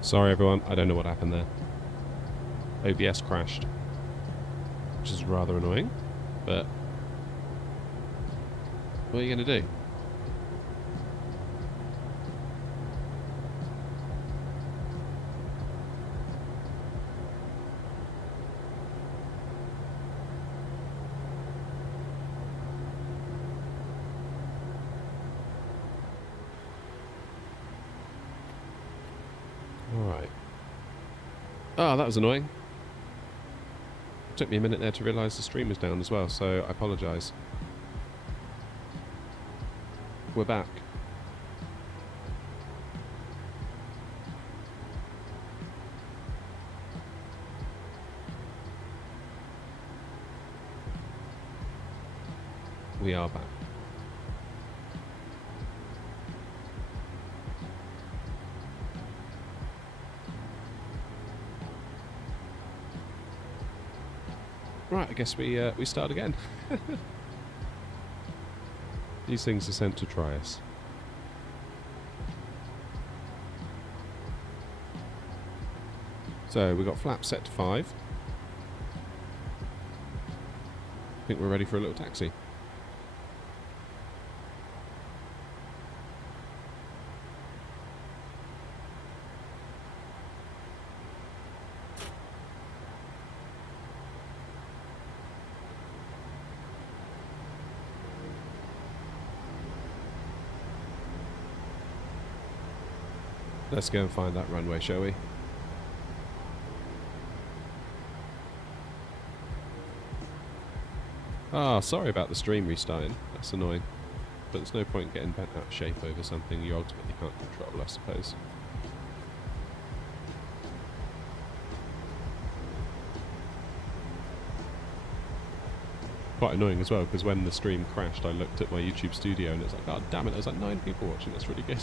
Sorry everyone, I don't know what happened there. OBS crashed, which is rather annoying, but what are you going to do? Alright. Oh, that was annoying. It took me a minute there to realise the stream was down as well, so I apologise. We're back. We are back. Right, I guess we start again. These things are sent to try us. So we've got flaps set to 5. I think we're ready for a little taxi. Let's go and find that runway, shall we? Ah, sorry about the stream restarting. That's annoying. But there's no point getting bent out of shape over something you ultimately can't control, I suppose. Quite annoying as well, because when the stream crashed, I looked at my YouTube studio and it's like, oh damn it, there's like 9 people watching. That's really good.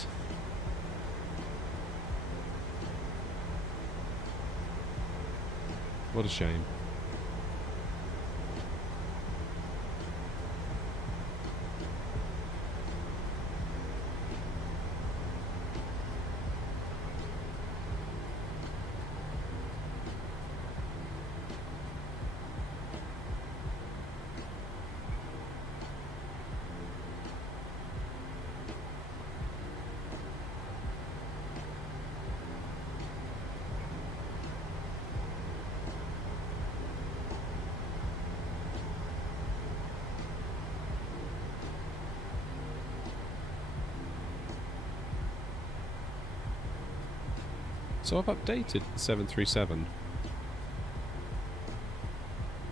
What a shame. So I've updated the 737.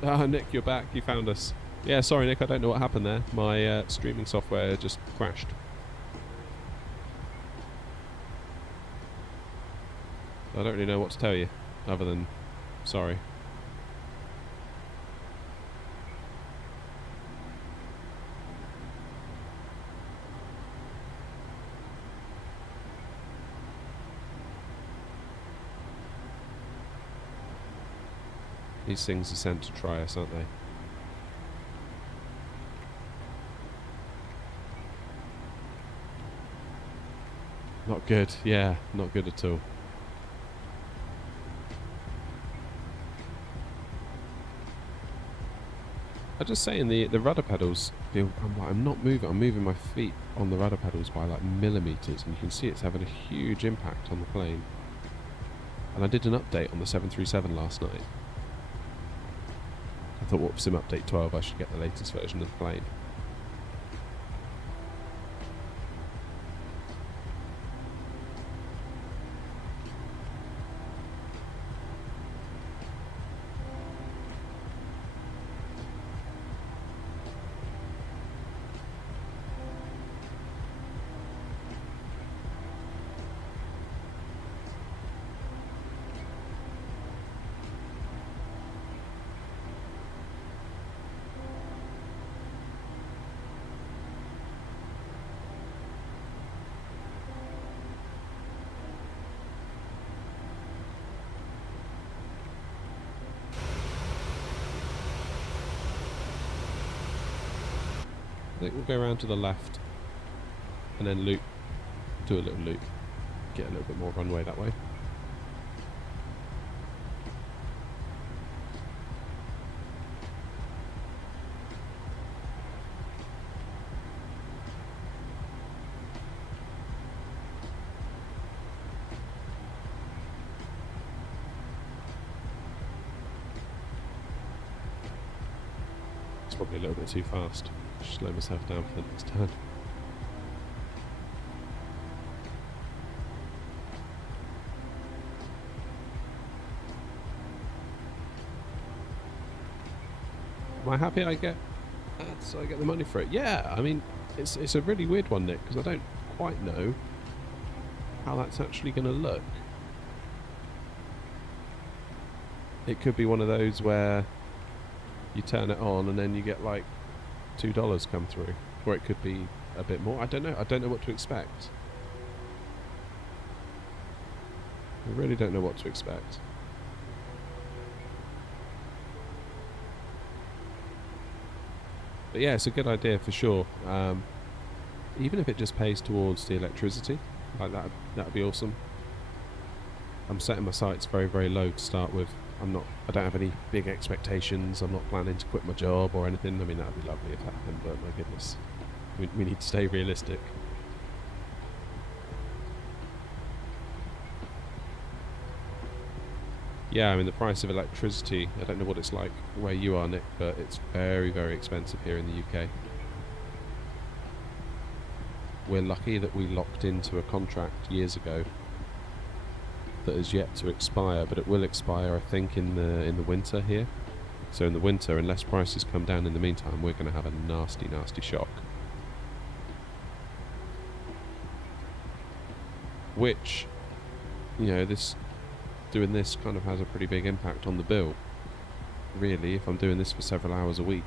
Ah, Nick, you're back. You found us. Yeah, sorry, Nick. I don't know what happened there. My streaming software just crashed. I don't really know what to tell you, other than sorry. These things are sent to try us, aren't they? Not good, yeah, not good at all. I'm just saying the rudder pedals feel, I'm not moving, I'm moving my feet on the rudder pedals by like millimetres, and you can see it's having a huge impact on the plane. And I did an update on the 737 last night. I thought, what Sim Update 12, I should get the latest version of the plane. I think we'll go around to the left and then loop, do a little loop, get a little bit more runway that way. It's probably a little bit too fast. Slow myself down for the next turn. Am I happy I get ads? I get the money for it? Yeah, I mean, it's a really weird one, Nick, because I don't quite know how that's actually going to look. It could be one of those where you turn it on and then you get like $2 come through, or it could be a bit more. I don't know. I don't know what to expect. I really don't know what to expect. But yeah, it's a good idea for sure. Even if it just pays towards the electricity, like that'd be awesome. I'm setting my sights very, very low to start with. I don't have any big expectations. I'm not planning to quit my job or anything. I mean, that'd be lovely if that happened, but my goodness, we need to stay realistic. Yeah, I mean, the price of electricity, I don't know what it's like where you are, Nick, but it's very, very expensive here in the UK. We're lucky that we locked into a contract years ago that is yet to expire, but it will expire, I think, in the winter here. So in the winter, unless prices come down in the meantime, we're going to have a nasty, nasty shock. Which, you know, doing this kind of has a pretty big impact on the bill. Really, if I'm doing this for several hours a week,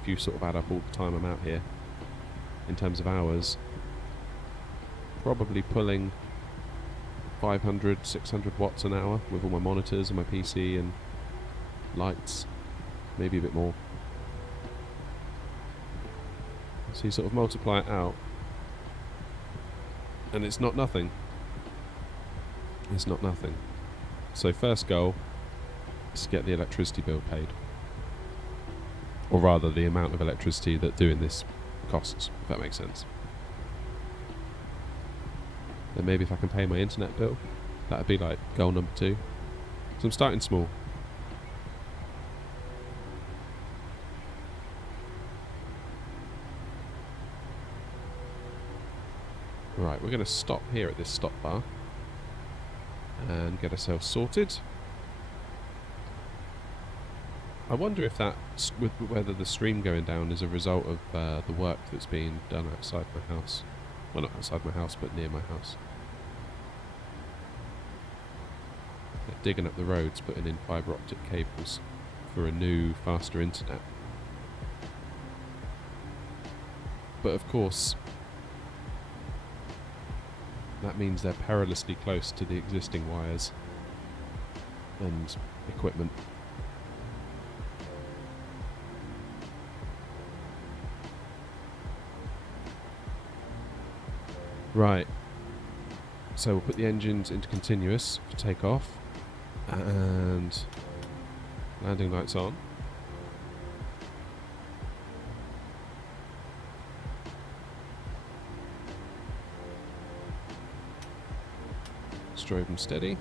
if you sort of add up all the time I'm out here, in terms of hours, probably pulling 500, 600 watts an hour with all my monitors and my PC and lights, maybe a bit more. So you sort of multiply it out, and it's not nothing. It's not nothing. So first goal is to get the electricity bill paid. Or rather, the amount of electricity that doing this costs, if that makes sense. Then maybe if I can pay my internet bill, that'd be like goal number 2. So I'm starting small. Right, we're going to stop here at this stop bar and get ourselves sorted. I wonder if whether the stream going down is a result of the work that's being done outside my house. Well, not outside my house, but near my house. They're digging up the roads, putting in fibre optic cables for a new, faster internet. But of course, that means they're perilously close to the existing wires and equipment. Right, so we'll put the engines into continuous for takeoff, and landing lights on. Strobe them steady.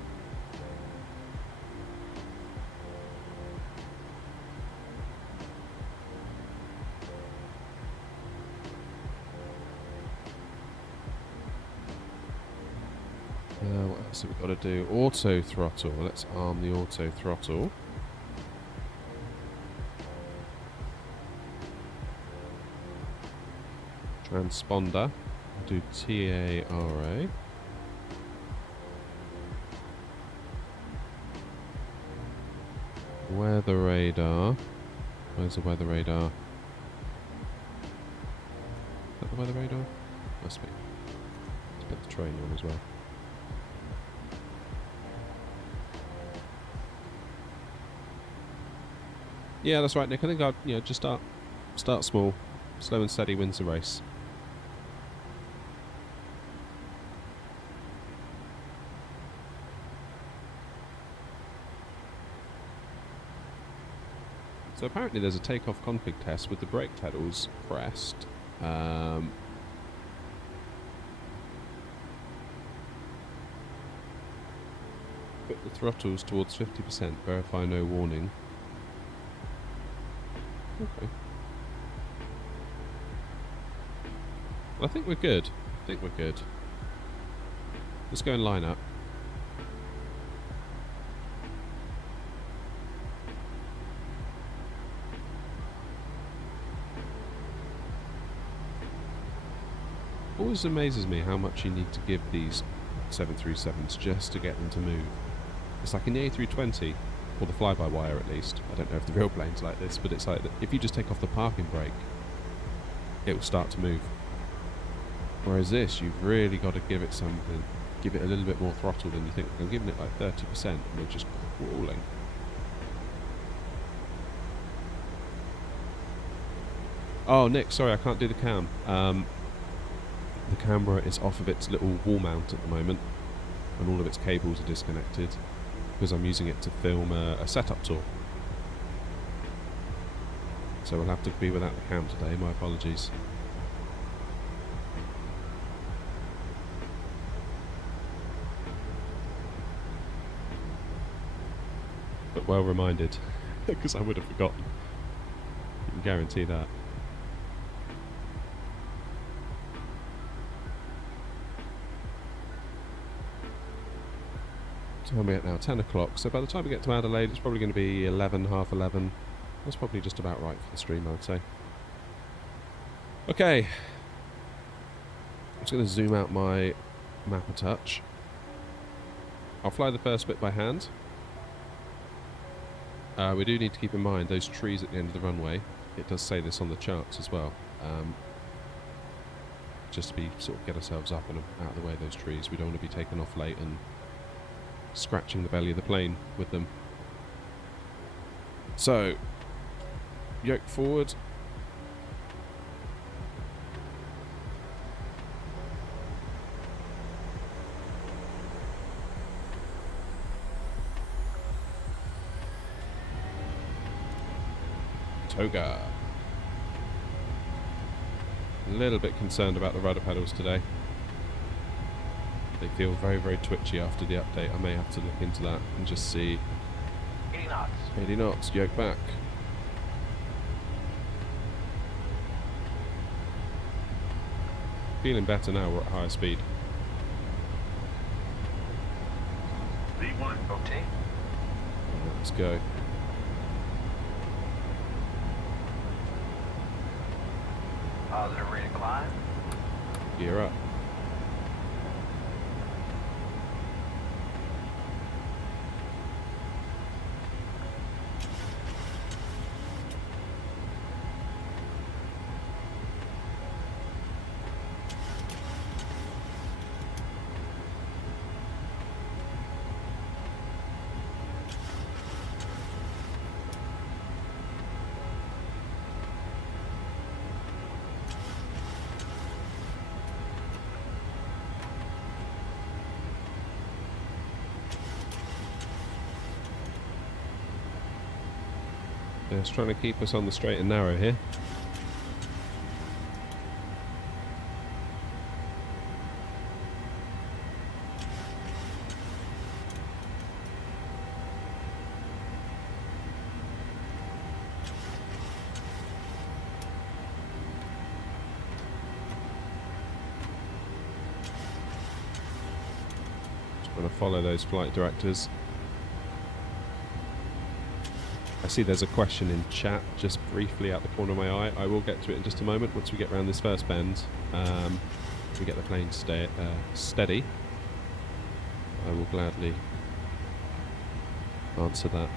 What else have we got to do? Auto throttle. Let's arm the auto throttle. Transponder. We'll do TARA. Weather radar. Where's the weather radar? Is that the weather radar? Must be. Let's put the train on as well. Yeah, that's right, Nick. I think I'd just start small, slow and steady wins the race. So apparently there's a takeoff config test with the brake pedals pressed. Put the throttles towards 50%, verify no warning. Okay. I think we're good. I think we're good. Let's go and line up. Always amazes me how much you need to give these 737s just to get them to move. It's like in the A320, or the fly-by-wire at least. I don't know if the real plane's like this, but it's like that if you just take off the parking brake, it will start to move. Whereas this, you've really got to give it something, give it a little bit more throttle than you think. I'm giving it like 30% and we're just crawling. Oh, Nick, sorry, I can't do the cam. The camera is off of its little wall mount at the moment, and all of its cables are disconnected because I'm using it to film a setup tour. So we'll have to be without the cam today, my apologies. But well reminded, because I would have forgotten. You can guarantee that. Time we get now, 10 o'clock, so by the time we get to Adelaide it's probably going to be 11, half 11. That's probably just about right for the stream, I would say. Okay, I'm just going to zoom out my map a touch. I'll fly the first bit by hand. We do need to keep in mind those trees at the end of the runway. It does say this on the charts as well. Just to be sort of get ourselves up and out of the way of those trees. We don't want to be taken off late and scratching the belly of the plane with them. So, yoke forward. Toga. A little bit concerned about the rudder pedals today. They feel very, very twitchy after the update. I may have to look into that and just see. 80 knots. 80 knots, yoke back. Feeling better now, we're at higher speed. V1. Okay. Let's go. Positive rate of climb. Gear up. Just trying to keep us on the straight and narrow here. Just going to follow those flight directors. I see there's a question in chat just briefly out the corner of my eye. I will get to it in just a moment once we get around this first bend. We get the plane steady. I will gladly answer that.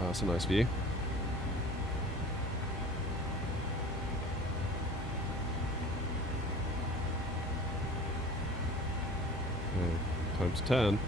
That's a nice view. Okay, time to turn.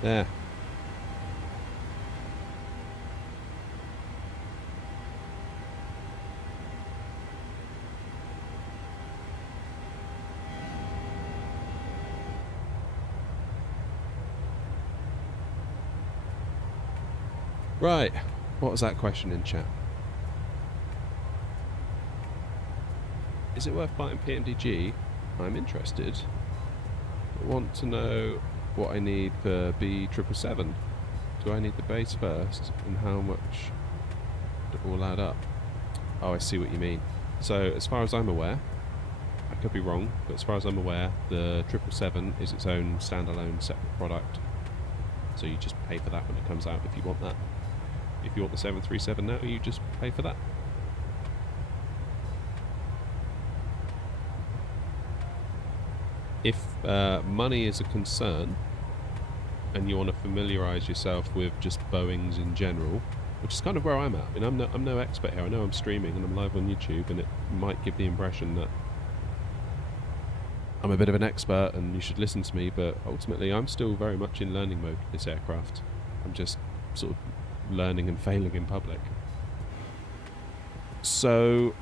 There. Right, what was that question in chat? Is it worth buying PMDG? I'm interested. I want to know what I need for B777. Do I need the base first, and how much would it all add up? Oh, I see what you mean. So, as far as I'm aware, I could be wrong, but as far as I'm aware, the 777 is its own standalone separate product. So you just pay for that when it comes out if you want that. If you want the 737 now, you just pay for that. If money is a concern and you want to familiarise yourself with just Boeings in general, which is kind of where I'm at. I mean, I'm no expert here. I know I'm streaming and I'm live on YouTube, and it might give the impression that I'm a bit of an expert and you should listen to me, but ultimately I'm still very much in learning mode with this aircraft. I'm just sort of learning and failing in public. So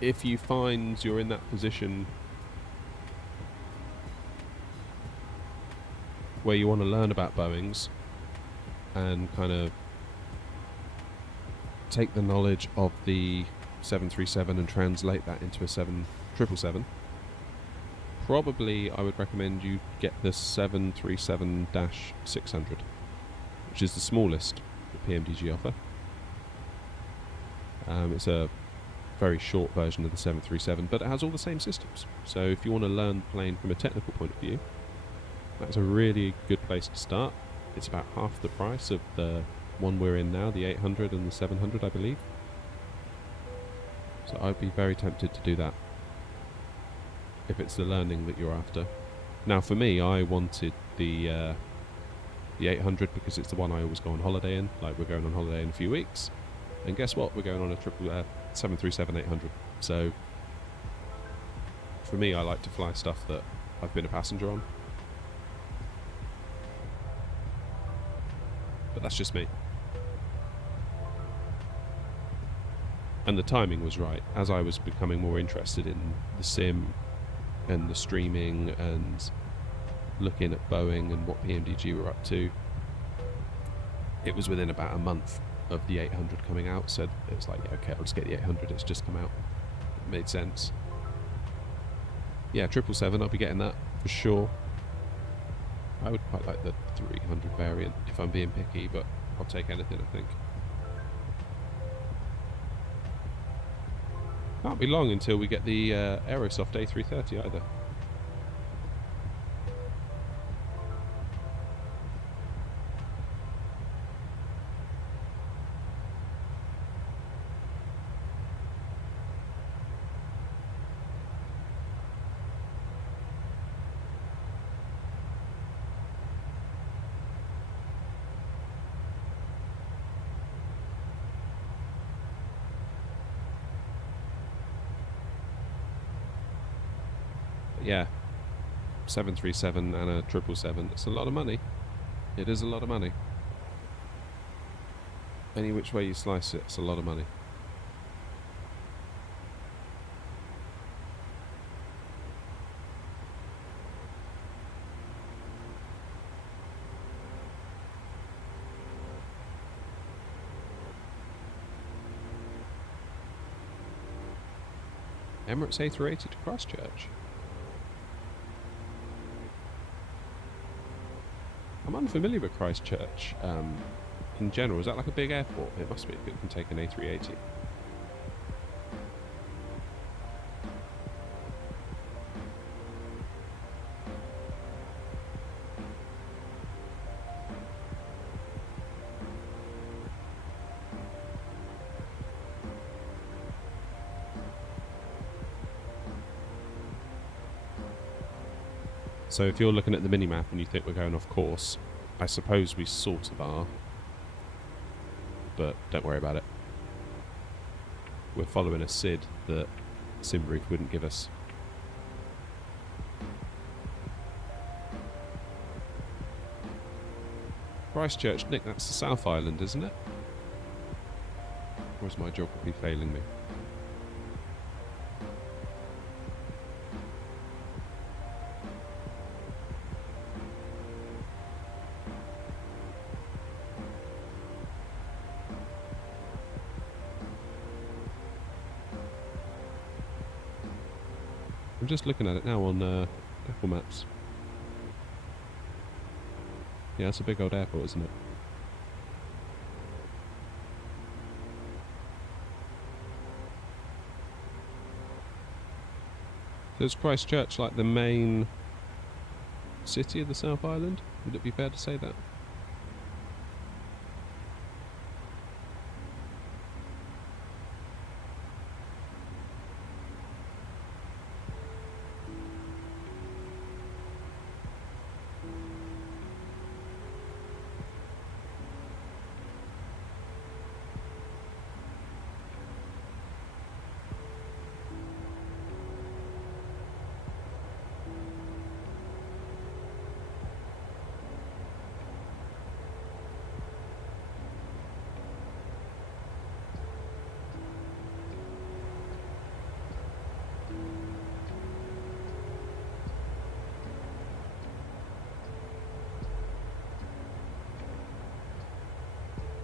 if you find you're in that position where you want to learn about Boeings and kind of take the knowledge of the 737 and translate that into a 777, probably I would recommend you get the 737-600, which is the smallest that PMDG offer. It's a very short version of the 737, but it has all the same systems. So if you want to learn the plane from a technical point of view, that's a really good place to start. It's about half the price of the one we're in now, the 800 and the 700, I believe. So I'd be very tempted to do that if it's the learning that you're after. Now for me, I wanted the 800 because it's the one I always go on holiday in. Like, we're going on holiday in a few weeks, and guess what? We're going on a 737-800. So for me, I like to fly stuff that I've been a passenger on. But that's just me. And the timing was right. As I was becoming more interested in the sim and the streaming and looking at Boeing and what PMDG were up to, it was within about a month of the 800 coming out, so it was like, yeah, okay, I'll just get the 800, it's just come out. It made sense. Yeah, 777, I'll be getting that for sure. I would quite like the 300 variant if I'm being picky, but I'll take anything, I think. Can't be long until we get the Aerosoft A330 either. Yeah, 737 and a 777. It's a lot of money. It is a lot of money. Any which way you slice it, it's a lot of money. Emirates A380 to Christchurch. I'm unfamiliar with Christchurch in general. Is that like a big airport? It must be if it can take an A380. So if you're looking at the mini-map and you think we're going off course, I suppose we sort of are, but don't worry about it. We're following a SID that SimBrief wouldn't give us. Christchurch, Nick, that's the South Island, isn't it? Or is my geography failing me? I'm just looking at it now on Apple Maps. Yeah, it's a big old airport, isn't it? So is Christchurch like the main city of the South Island? Would it be fair to say that?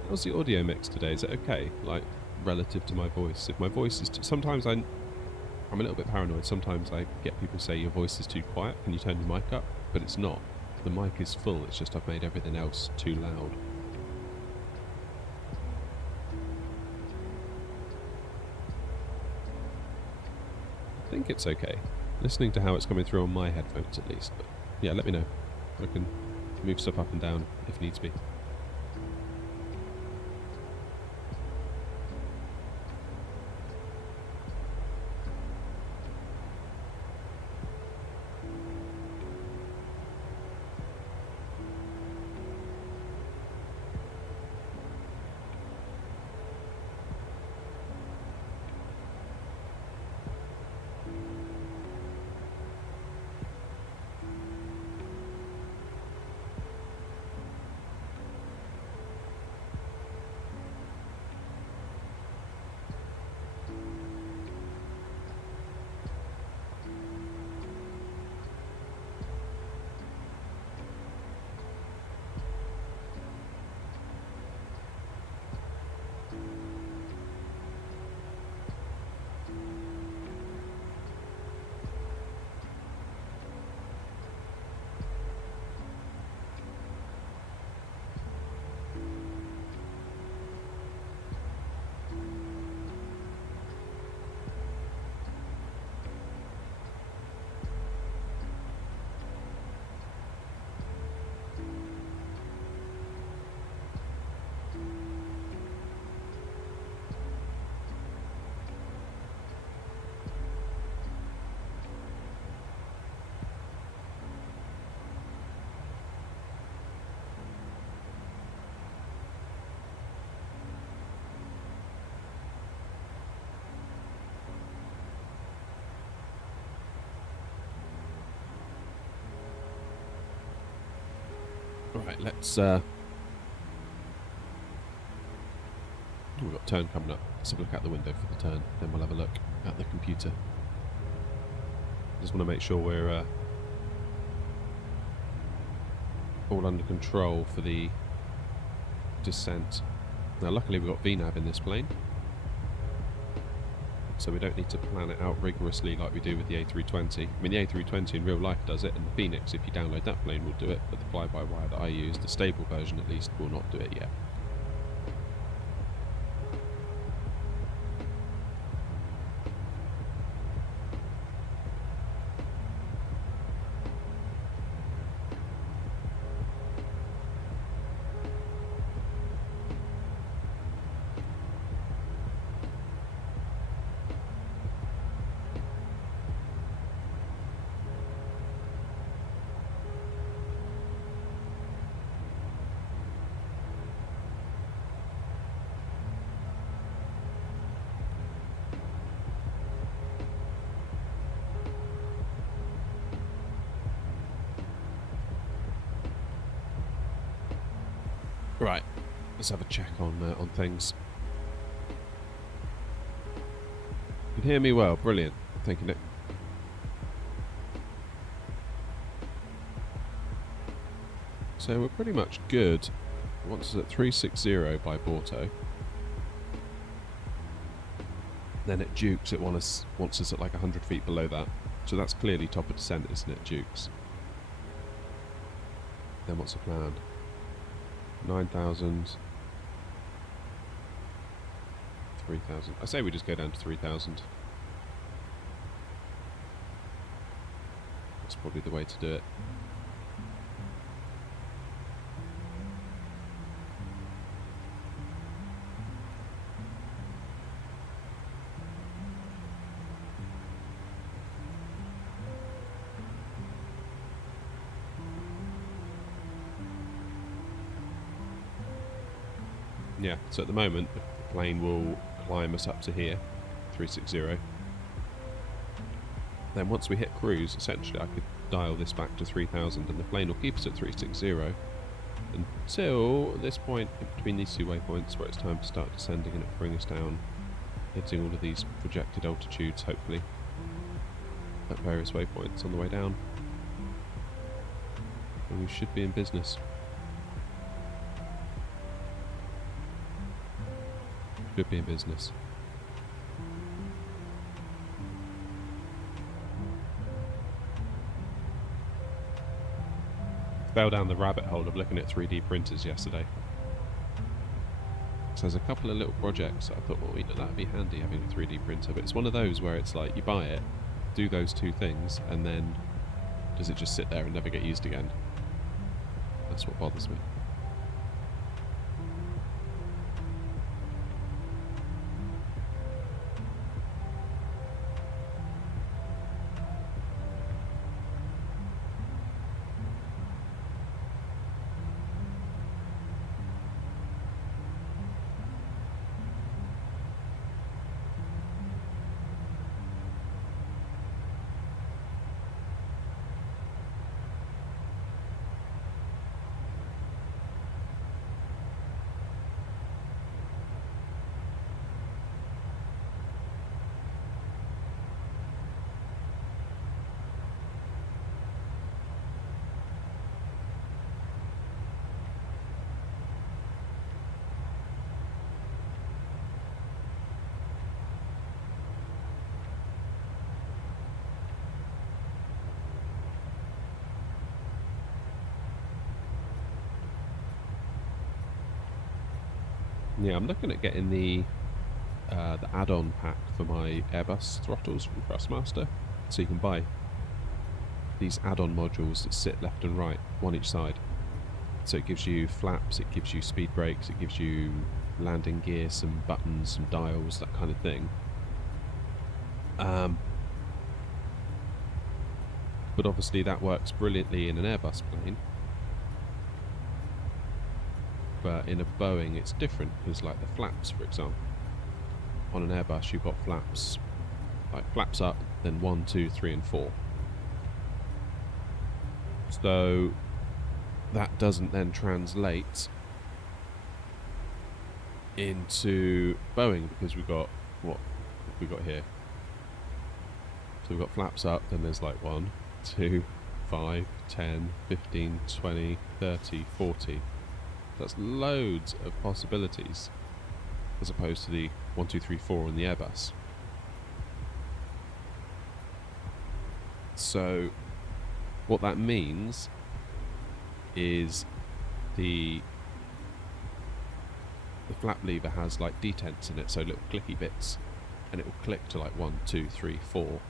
How's the audio mix today? Is it okay? Like, relative to my voice? If my voice is sometimes I'm a little bit paranoid. Sometimes I get people say your voice is too quiet. Can you turn your mic up? But it's not. The mic is full. It's just I've made everything else too loud. I think it's okay. Listening to how it's coming through on my headphones at least. But yeah, let me know. I can move stuff up and down if needs be. Right, let's we've got turn coming up. Let's have a look out the window for the turn, then we'll have a look at the computer. Just want to make sure we're all under control for the descent. Now luckily we've got VNAV in this plane, so we don't need to plan it out rigorously like we do with the A320. I mean, the A320 in real life does it, and the Phoenix, if you download that plane, will do it, but the fly-by-wire that I use, the stable version at least, will not do it yet. Right, let's have a check on things. You can hear me well, brilliant. Thank you, Nick. So we're pretty much good. It wants us at 360 by Borto. Then at Dukes it wants us at like 100 feet below that. So that's clearly top of descent, isn't it, Dukes? Then what's the plan? 9,000. 3,000. I say we just go down to 3,000. That's probably the way to do it. Yeah, so at the moment the plane will climb us up to here, 360. Then once we hit cruise, essentially I could dial this back to 3,000 and the plane will keep us at 360 until this point in between these two waypoints where it's time to start descending and it'll bring us down, hitting all of these projected altitudes hopefully at various waypoints on the way down. And we should be in business. Should be in business. Fell down the rabbit hole of looking at 3D printers yesterday. So there's a couple of little projects that I thought, well, you know, that'd be handy having a 3D printer, but it's one of those where it's like you buy it, do those two things, and then does it just sit there and never get used again? That's what bothers me. Yeah, I'm looking at getting the add-on pack for my Airbus throttles from Thrustmaster. So you can buy these add-on modules that sit left and right, one each side. So it gives you flaps, it gives you speed brakes, it gives you landing gear, some buttons, some dials, that kind of thing. But obviously that works brilliantly in an Airbus plane. But in a Boeing it's different, because like the flaps, for example, on an Airbus you've got flaps, like flaps up, then 1, 2, 3 and 4. So that doesn't then translate into Boeing, because we've got, what have we got here? So we've got flaps up, then there's like 1, 2, 5, 10, 15, 20, 30, 40. That's loads of possibilities, as opposed to the 1, 2, 3, 4 in the Airbus. So what that means is the flap lever has like detents in it, so little clicky bits, and it will click to like 1, 2, 3, 4,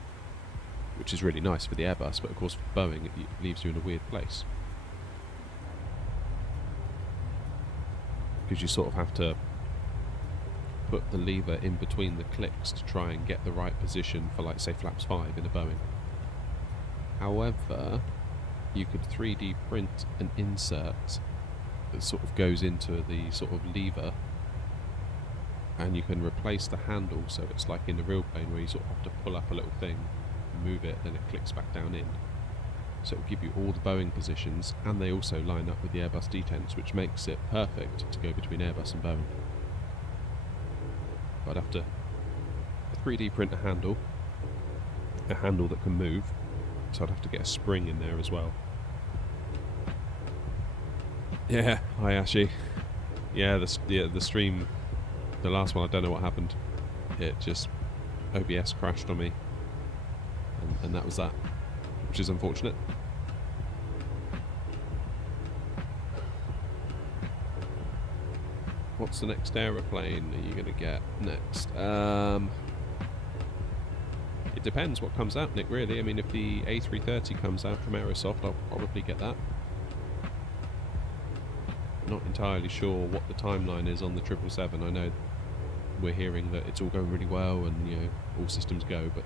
which is really nice for the Airbus, but of course for Boeing it leaves you in a weird place, because you sort of have to put the lever in between the clicks to try and get the right position for, like, say, flaps 5 in a Boeing. However, you could 3D print an insert that sort of goes into the sort of lever, and you can replace the handle, so it's like in the real plane where you sort of have to pull up a little thing, move it, then it clicks back down in. So it will give you all the Boeing positions, and they also line up with the Airbus D10s, which makes it perfect to go between Airbus and Boeing. But I'd have to 3D print a handle that can move, so I'd have to get a spring in there as well. Yeah, hi Ashi. Yeah, the stream, the last one, I don't know what happened. It just, OBS crashed on me, and that was that, which is unfortunate. What's the next aeroplane are you going to get next? It depends what comes out, Nick, really. I mean, if the A330 comes out from Aerosoft, I'll probably get that. Not entirely sure what the timeline is on the 777. I know we're hearing that it's all going really well and, you know, all systems go, but,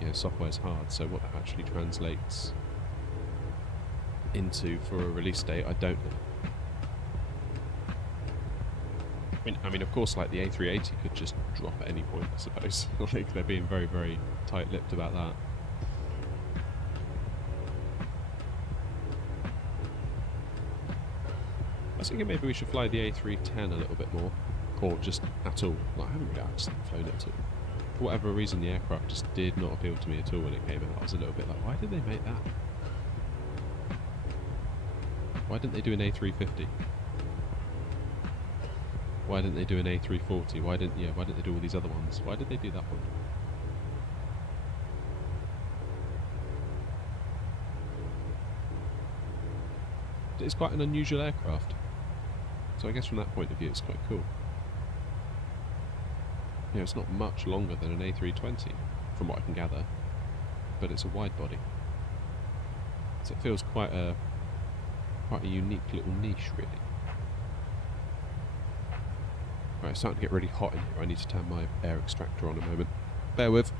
you know, software's hard, so what that actually translates into for a release date, I don't know. I mean, of course, like the A380 could just drop at any point, I suppose. Like, they're being very, very tight-lipped about that. I was thinking maybe we should fly the A310 a little bit more, or just at all. Like, I haven't really actually flown it at all. For whatever reason, the aircraft just did not appeal to me at all when it came out. I was a little bit like, why did they make that? Why didn't they do an A350? Why didn't they do an A340? Why didn't they do all these other ones? Why did they do that one? It's quite an unusual aircraft. So I guess from that point of view it's quite cool. You know, it's not much longer than an A320, from what I can gather. But it's a wide body. So it feels quite a unique little niche, really. Right, it's starting to get really hot in here. I need to turn my air extractor on a moment. Bear with.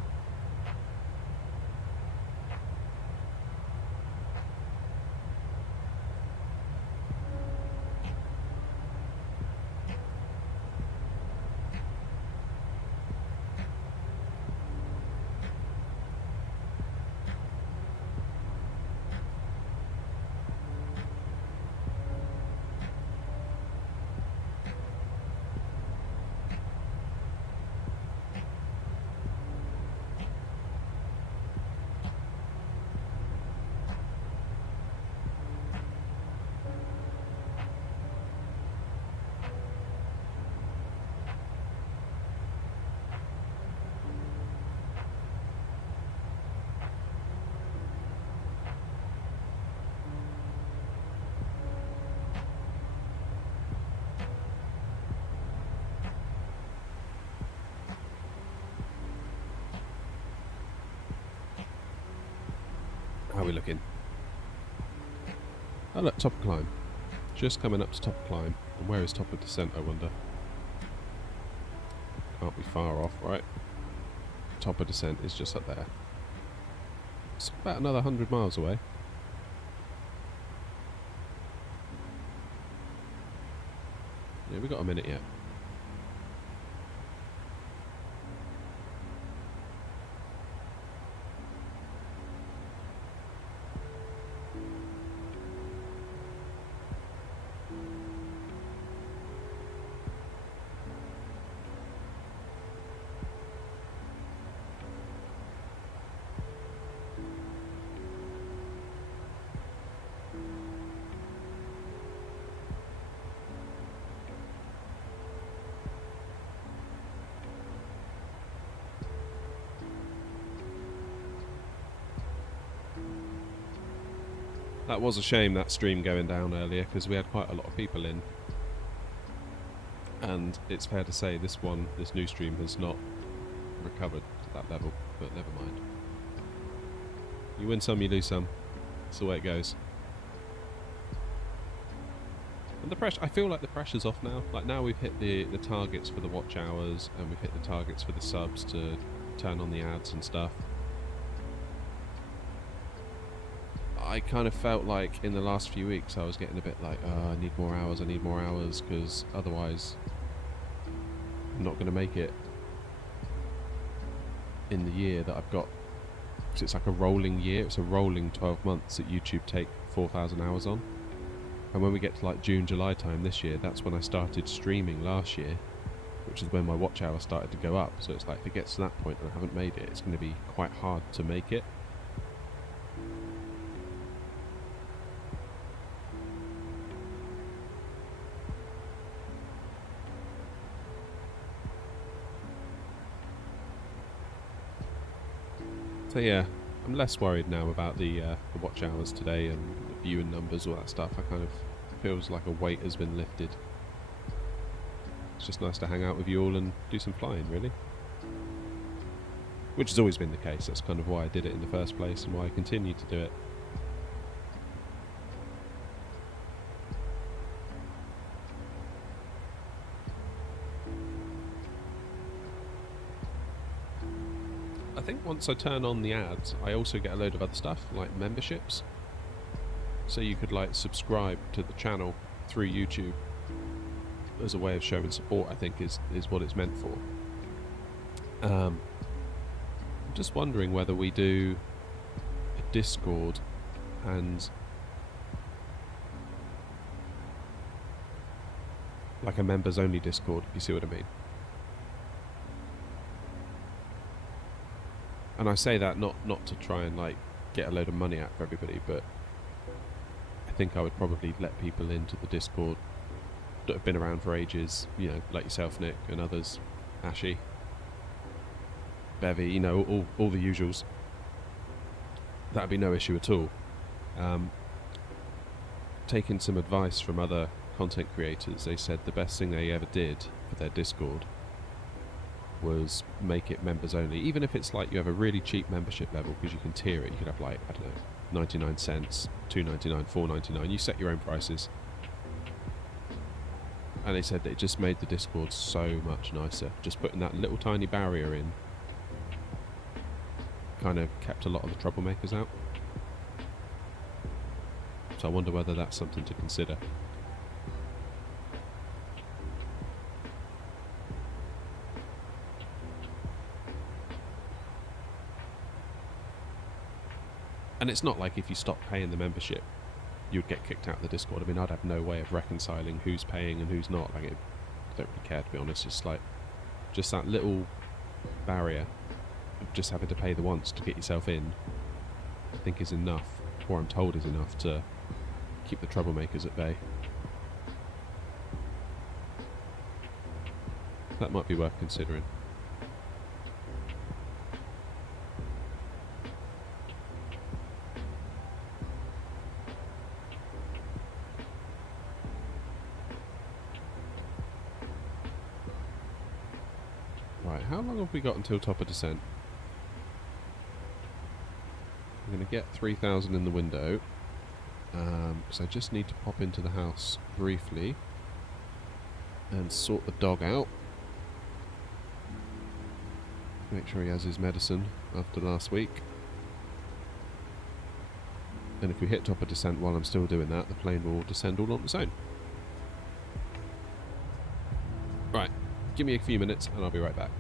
How are we looking? Oh look, top of climb. Just coming up to top of climb. And where is top of descent, I wonder? Can't be far off, right? Top of descent is just up there. It's about another 100 miles away. Yeah, we've got a minute yet. That was a shame, that stream going down earlier, because we had quite a lot of people in. And it's fair to say this new stream has not recovered to that level, but never mind. You win some, you lose some. That's the way it goes. And the pressure, I feel like the pressure's off now. Like now we've hit the targets for the watch hours, and we've hit the targets for the subs to turn on the ads and stuff. I kind of felt like in the last few weeks I was getting a bit like, I need more hours, because otherwise I'm not going to make it in the year that I've got because it's like a rolling year. It's a rolling 12 months that YouTube take 4,000 hours on. And when we get to like June, July time this year, that's when I started streaming last year, which is when my watch hour started to go up. So it's like, if it gets to that point and I haven't made it, it's going to be quite hard to make it. So yeah, I'm less worried now about the watch hours today and the viewing numbers, all that stuff. I kind of feels like a weight has been lifted. It's just nice to hang out with you all and do some flying, really. Which has always been the case. That's kind of why I did it in the first place and why I continue to do it. I think once I turn on the ads, I also get a load of other stuff, like memberships. So you could like subscribe to the channel through YouTube as a way of showing support, I think is what it's meant for. I'm just wondering whether we do a Discord and like a members only Discord, if you see what I mean. And I say that not to try and like get a load of money out for everybody, but I think I would probably let people into the Discord that have been around for ages, you know, like yourself, Nick, and others, Ashy, Bevy, you know, all the usuals. That'd be no issue at all. Taking some advice from other content creators, they said the best thing they ever did for their Discord was make it members only, even if it's like you have a really cheap membership level, because you can tier it. You could have like, I don't know, 99 cents, $2.99, $4.99. You set your own prices. And they said that it just made the Discord so much nicer. Just putting that little tiny barrier in kind of kept a lot of the troublemakers out. So I wonder whether that's something to consider. And it's not like if you stop paying the membership, you'd get kicked out of the Discord. I mean, I'd have no way of reconciling who's paying and who's not. Like, I don't really care, to be honest. It's like, just that little barrier of just having to pay the once to get yourself in, I think is enough, or I'm told is enough, to keep the troublemakers at bay. That might be worth considering. Right, how long have we got until top of descent? I'm going to get 3,000 in the window, because I just need to pop into the house briefly and sort the dog out. Make sure he has his medicine after last week. And if we hit top of descent while I'm still doing that, the plane will descend all on its own. Right, give me a few minutes and I'll be right back.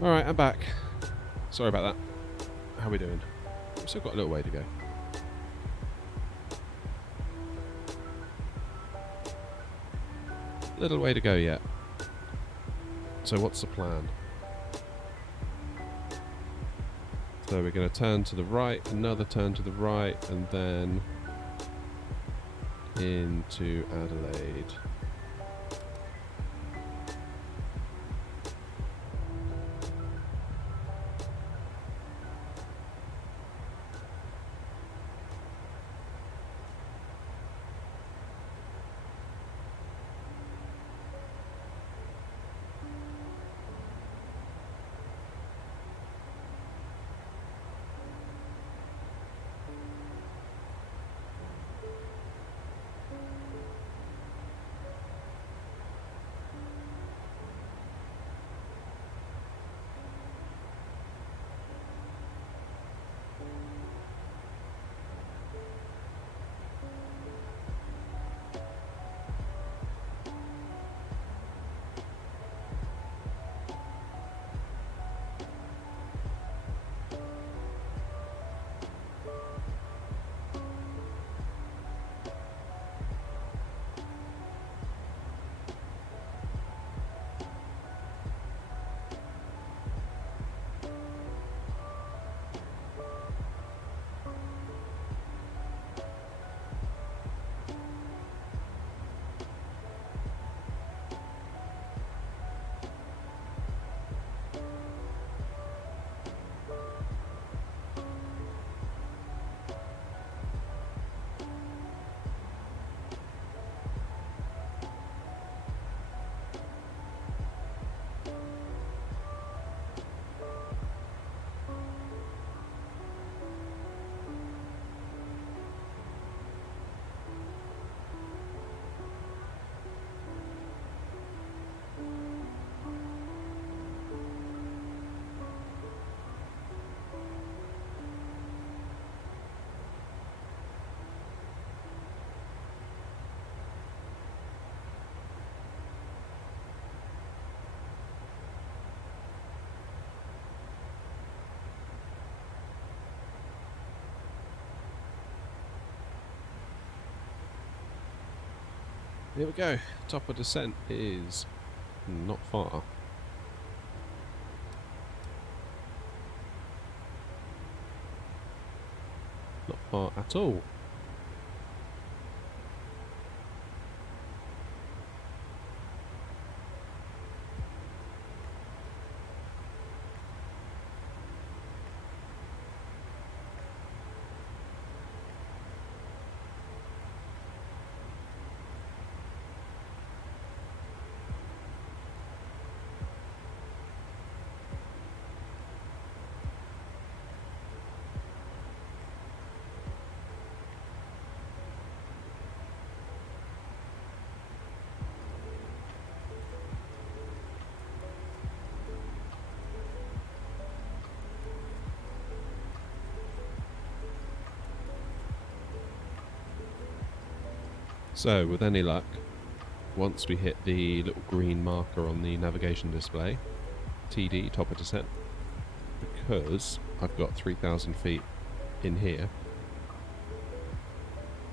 Alright, I'm back. Sorry about that. How are we doing? We've still got a little way to go. Little way to go yet. So what's the plan? So we're going to turn to the right, another turn to the right, and then into Adelaide. Here we go. Top of descent is not far. Not far at all. So, with any luck, once we hit the little green marker on the navigation display, TD, top of descent, because I've got 3,000 feet in here,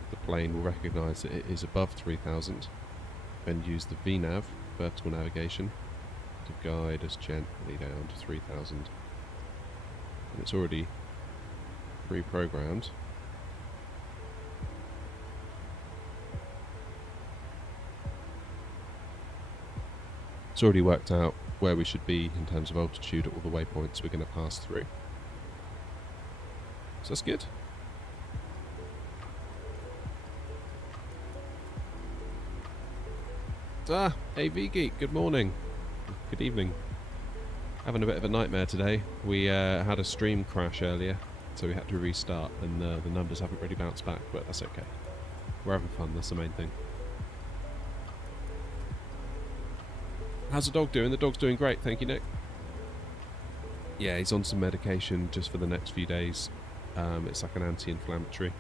the plane will recognise that it is above 3,000 and use the VNAV, vertical navigation, to guide us gently down to 3,000. And it's already pre-programmed. It's already worked out where we should be in terms of altitude at all the waypoints we're going to pass through. So that's good. Ah, AV Geek, good morning. Good evening. Having a bit of a nightmare today. We had a stream crash earlier, so we had to restart, and the numbers haven't really bounced back, but that's okay. We're having fun, that's the main thing. How's the dog doing? The dog's doing great, thank you, Nick. Yeah, he's on some medication just for the next few days. It's like an anti-inflammatory.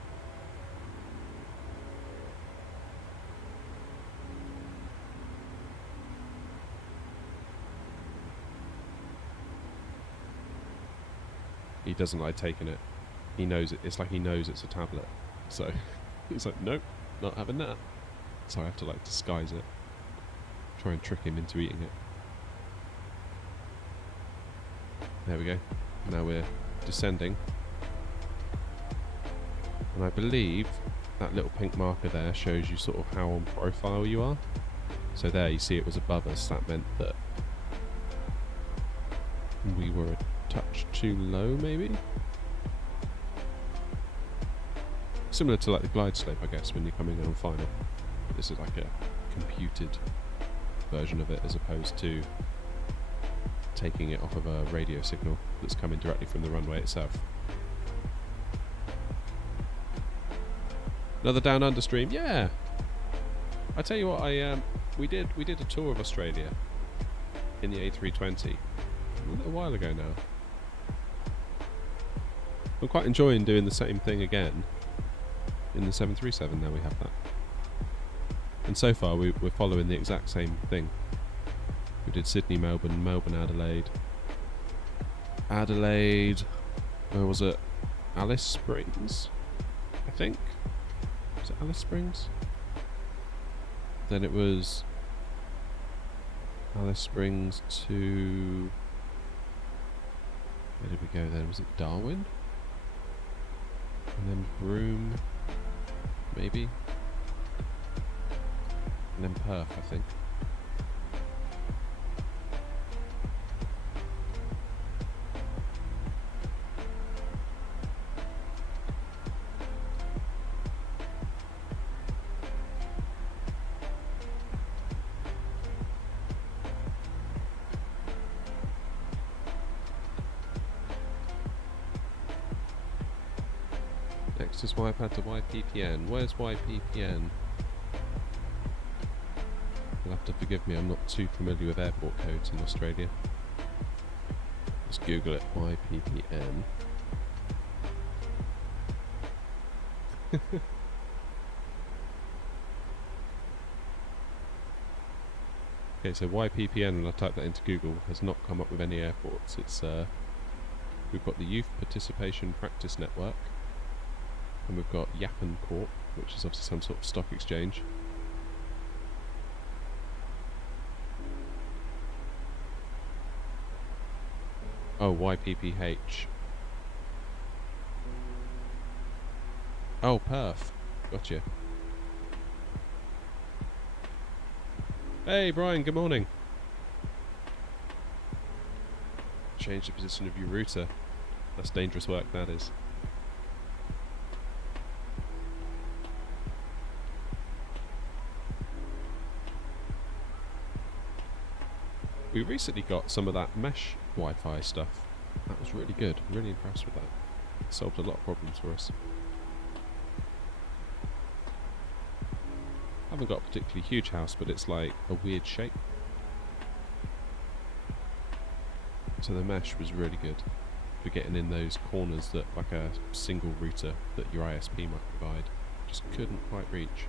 He doesn't like taking it. He knows it. It's like he knows it's a tablet. So he's like, nope, not having that. So I have to like disguise it. Try and trick him into eating it. There we go. Now we're descending. And I believe that little pink marker there shows you sort of how on profile you are. So there you see it was above us. That meant that we were a touch too low, maybe? Similar to like the glide slope, I guess, when you're coming in on final. This is like a computed version of it as opposed to taking it off of a radio signal that's coming directly from the runway itself. Another down under stream, yeah. I tell you what, we did a tour of Australia in the A320 a little while ago now. I'm quite enjoying doing the same thing again in the 737. Now we have that, and so far we're following the exact same thing. We did Sydney, Melbourne, Melbourne, Adelaide. Where was it? Alice Springs, I think. Was it Alice Springs? Then it was Alice Springs to... Where did we go then? Was it Darwin? And then Broome, maybe? And then Perth, I think. Next is YPAD to YPPN. Where's YPPN? You'll have to forgive me, I'm not too familiar with airport codes in Australia. Let's Google it, YPPN. Okay, so YPPN, when I type that into Google, has not come up with any airports. It's we've got the Youth Participation Practice Network, and we've got Yappen Corp, which is obviously some sort of stock exchange. Oh, YPPH. Oh, Perth. Gotcha. Hey, Brian, good morning. Change the position of your router. That's dangerous work, that is. We recently got some of that mesh Wi-Fi stuff. That was really good. Really impressed with that. It solved a lot of problems for us. Haven't got a particularly huge house, but it's like a weird shape. So the mesh was really good for getting in those corners that like a single router that your ISP might provide just couldn't quite reach.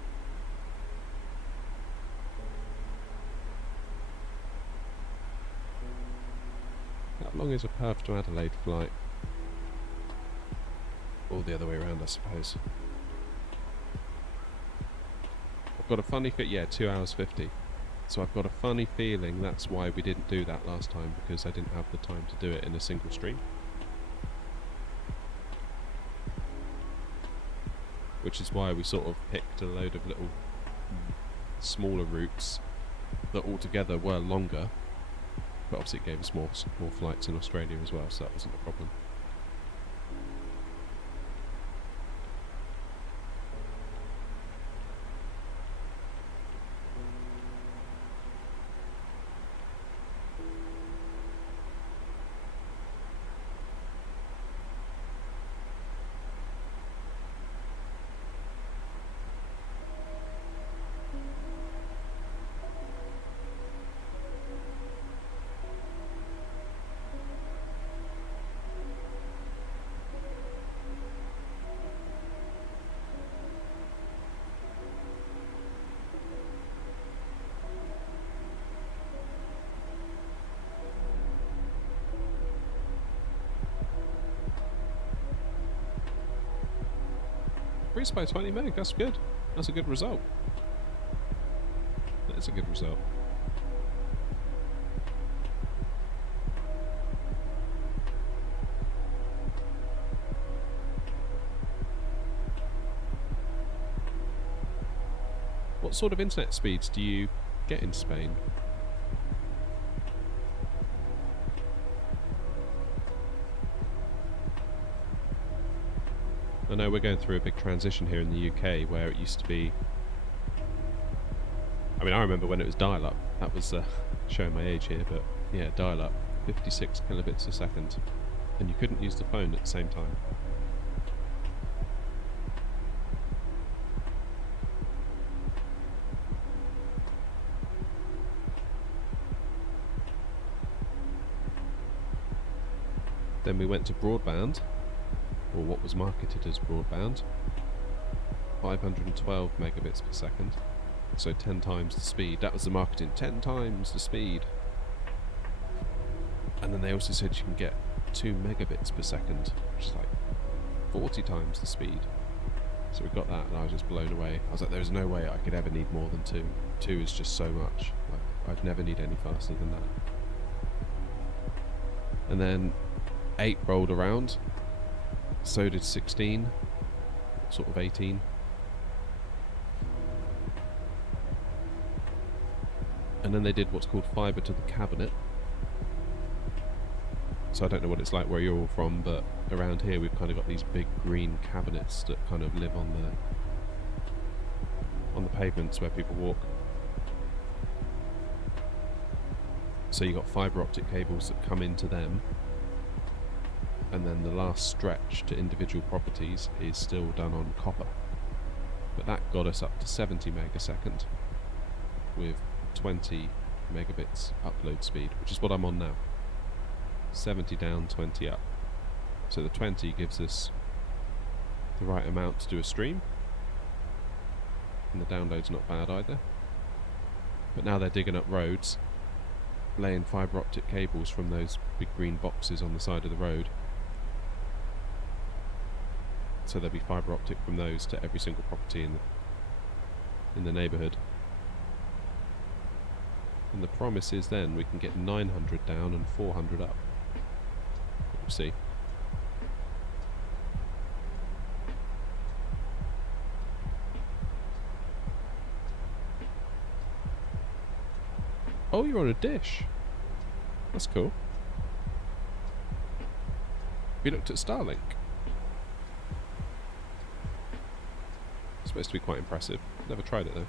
How long is a Perth to Adelaide flight? Or the other way around, I suppose. I've got a funny yeah, 2 hours 50. So I've got a funny feeling that's why we didn't do that last time, because I didn't have the time to do it in a single stream. Which is why we sort of picked a load of little smaller routes that altogether were longer. But obviously it gave us more flights in Australia as well, so that wasn't a problem. Increased by 20 meg, that's good. That's a good result. That is a good result. What sort of internet speeds do you get in Spain? I know we're going through a big transition here in the UK where it used to be... I mean, I remember when it was dial-up. That was showing my age here, but yeah, dial-up. 56 kilobits a second. And you couldn't use the phone at the same time. Then we went to broadband, or what was marketed as broadband, 512 megabits per second, so 10 times the speed. That was the marketing, 10 times the speed. And then they also said you can get 2 megabits per second, which is like 40 times the speed. So we got that and I was just blown away. I was like, there's no way I could ever need more than 2. 2 is just so much. Like, I'd never need any faster than that. And then 8 rolled around, so did 16, sort of 18. And then they did what's called fibre to the cabinet. So I don't know what it's like where you're all from, but around here we've kind of got these big green cabinets that kind of live on the pavements where people walk. So you've got fibre optic cables that come into them, and then the last stretch to individual properties is still done on copper. But that got us up to 70 meg a second with 20 megabits upload speed, which is what I'm on now. 70 down, 20 up. So the 20 gives us the right amount to do a stream, and the download's not bad either. But now they're digging up roads, laying fibre optic cables from those big green boxes on the side of the road. So there'll be fibre optic from those to every single property in the neighbourhood. And the promise is then we can get 900 down and 400 up. We'll see. Oh, you're on a dish. That's cool. Have you looked at Starlink? It's supposed to be quite impressive. Never tried it though.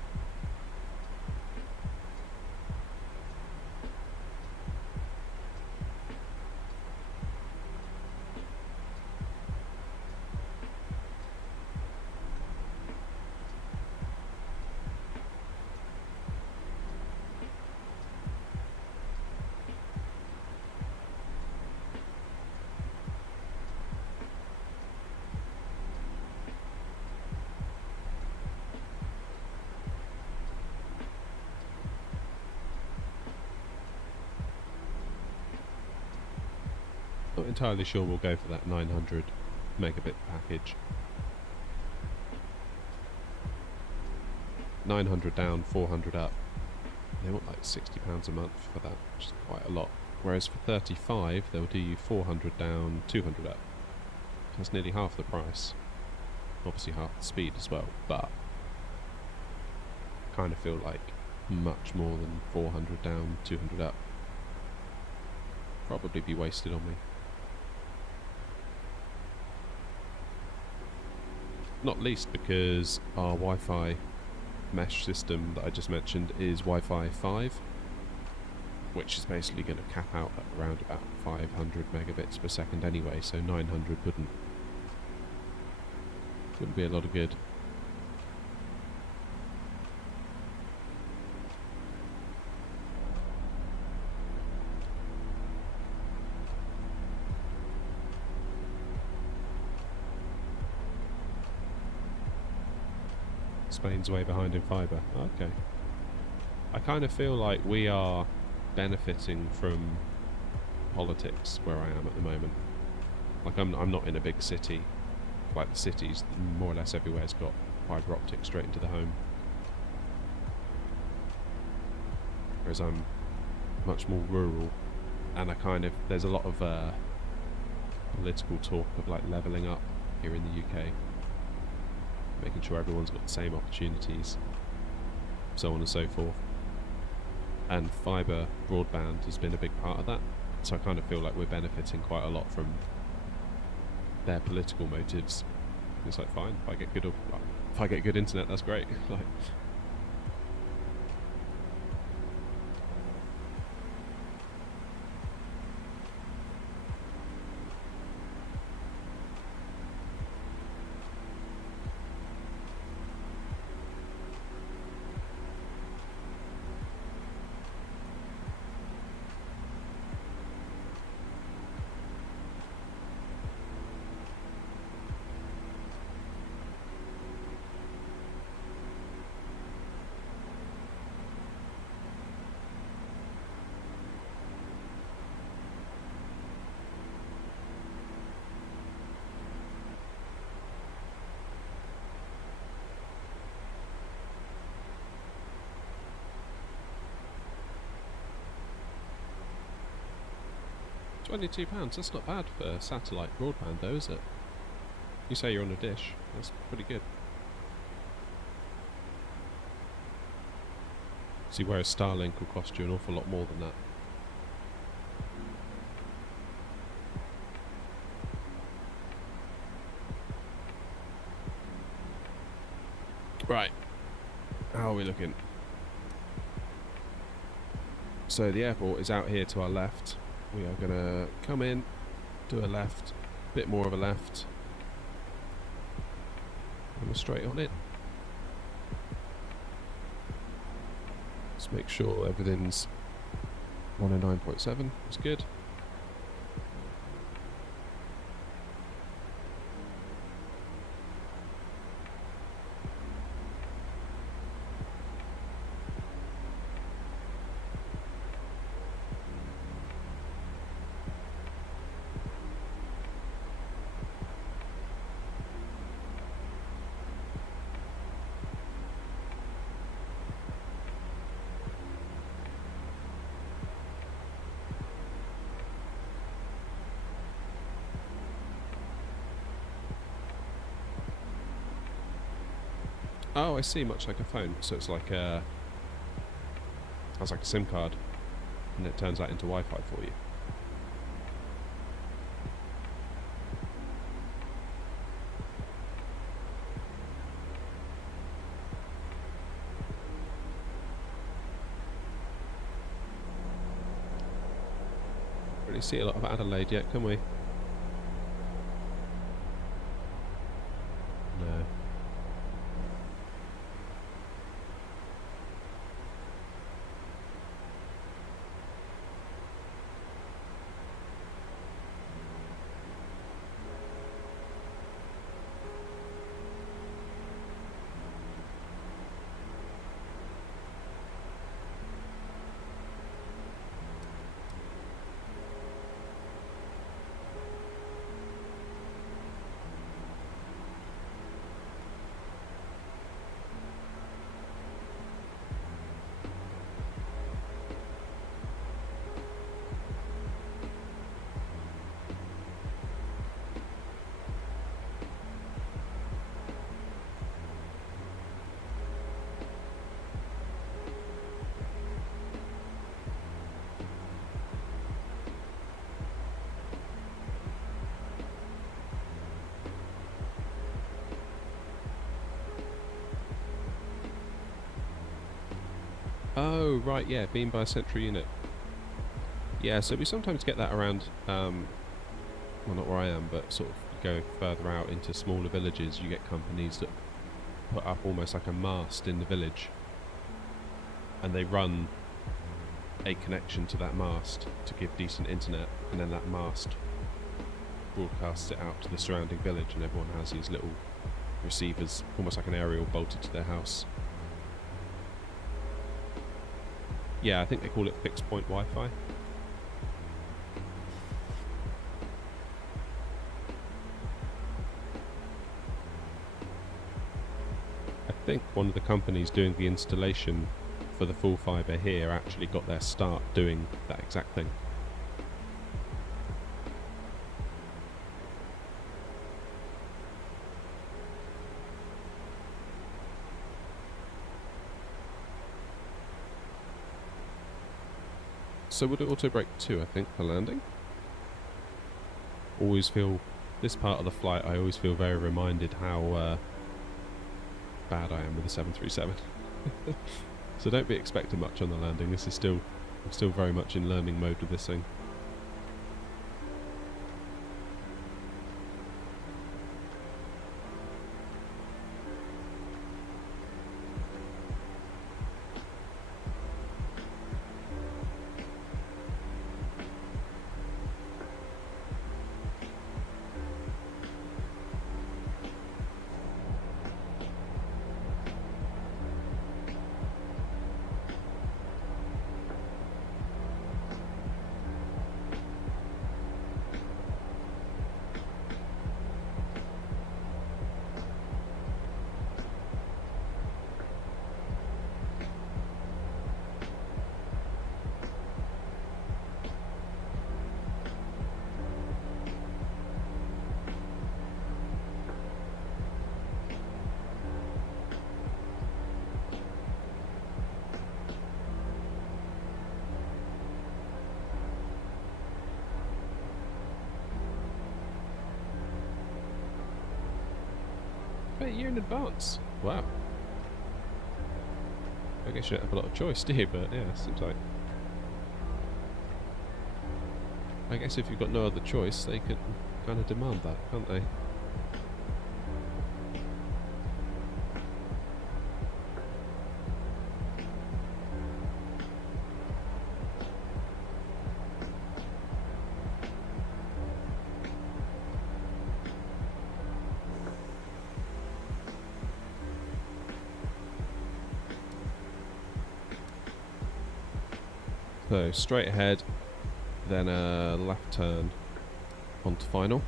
Not entirely sure we'll go for that 900 megabit package. 900 down, 400 up. They want like £60 a month for that, which is quite a lot. Whereas for 35, they'll do you 400 down, 200 up. That's nearly half the price. Obviously half the speed as well, but I kind of feel like much more than 400 down, 200 up. Probably be wasted on me. Not least because our Wi-Fi mesh system that I just mentioned is Wi-Fi 5, which is basically going to cap out at around about 500 megabits per second anyway, so 900 wouldn't be a lot of good. Spain's way behind in fibre. Okay. I kind of feel like we are benefiting from politics where I am at the moment. Like I'm not in a big city like the cities, more or less everywhere's got fibre optic straight into the home. Whereas I'm much more rural, and there's a lot of political talk of like levelling up here in the UK, making sure everyone's got the same opportunities, so on and so forth. And fibre broadband has been a big part of that, so I kind of feel like we're benefiting quite a lot from their political motives. It's like, fine, if I get good internet, that's great. Like, £22, that's not bad for satellite broadband though, is it? You say you're on a dish, that's pretty good. See, whereas Starlink will cost you an awful lot more than that. Right, how are we looking? So the airport is out here to our left. We are going to come in, do a left, bit more of a left, and we're straight on it. Let's make sure everything's 109.7, that's good. Oh, I see, much like a phone. So it's like a SIM card, and it turns that into Wi-Fi for you. Really see a lot of Adelaide yet, can we? No. Oh, right, yeah, being by a central unit. Yeah, so we sometimes get that around, well, not where I am, but sort of go further out into smaller villages. You get companies that put up almost like a mast in the village, and they run a connection to that mast to give decent internet, and then that mast broadcasts it out to the surrounding village, and everyone has these little receivers, almost like an aerial, bolted to their house. Yeah, I think they call it fixed point Wi-Fi. think one of the companies doing the installation for the full fibre here actually got their start doing that exact thing. So would it auto brake too, I think, for landing? Always feel, this part of the flight, I always feel very reminded how bad I am with the 737. So don't be expecting much on the landing. This is still, I'm still very much in learning mode with this thing. A year in advance. Wow. I guess you don't have a lot of choice, do you? But yeah, seems like. I guess if you've got no other choice, they could kind of demand that, can't they? So straight ahead, then a left turn onto final.